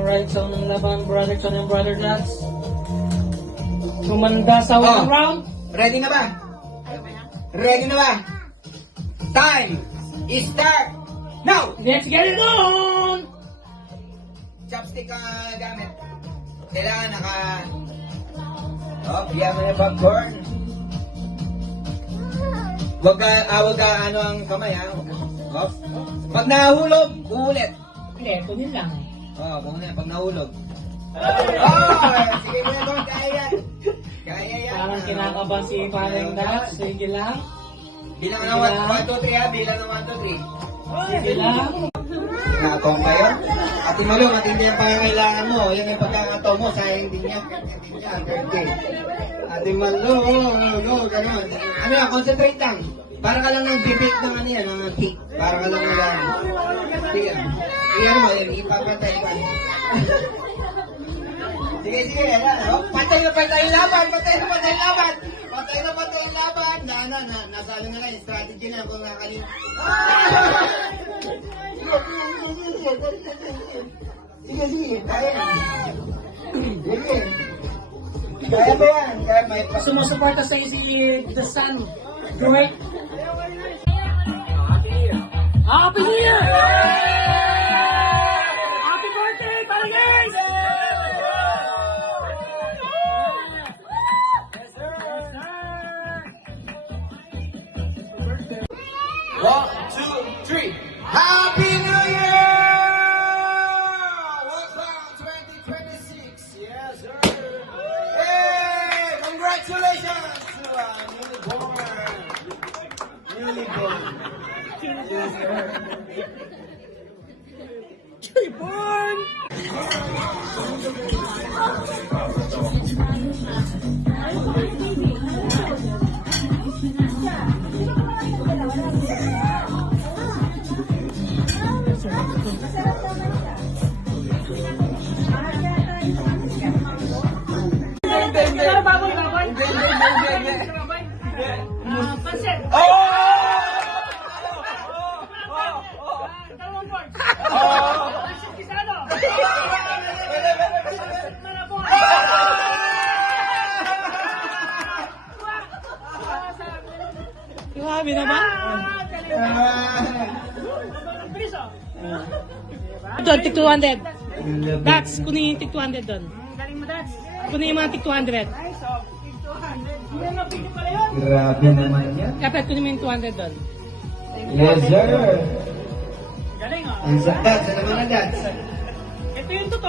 Right zone ng laban, brother Chon and brother Dax. Sumanda sa unang round. Ready na ba? Ready na ba? Time is start now! Let's get it on! Chopstick ang gamit. Kailangan bigyan mo na popcorn. Wag ka ano ang kamay ha. Off. Pag nahulog, uulit. Hindi, ito din lang. Pag nahulog. Sige mo na ba? Kaya yan. Kaya yan. Parang kinakabahan si Paring Dax. Sige lang. Bilang ng 1, 2, 3 ha. Bilang ng 1, 2, 3. Sige lang. Nakakong kayo? Ate Malo, matindi ang pangangailangan mo. Yan ang pagkakataw mo. Sayang din yan. Ate Malo, go, gano'n. Ano yan, concentrate lang. Para ka lang nag-debate ng ano yan, ng kick. Para ka lang lang. Sige. Iyan mo, ipapatay ka. Sige, patay na patay laban. Patay na patay laban. Nasa ano na lang, strategy na kung nakalin. Sige, kaya. Sige. Kaya ba yan? Kaya may Sumusuporta sa si The Sun. Right? Happy New Year! Happy birthday, Paring Dax! One, two, three. Happy New Year! Welcome 2026. Yes, sir. Hey, congratulations to newly born. Yes, sir. Pansit! Dalawang boards! Pansit kisado! Marabon! Grabe naman! Piso! Doon, tig 200. Dax, kunin yung tig 200 doon. Galing mo, Dax. Kunin yung mga tig 200. Grabe naman yan. Kapit, kunin mo yung 200 doon. Yes, sir. Galing, oh. Ang sakta, sa naman na dance. Ito yung totoo.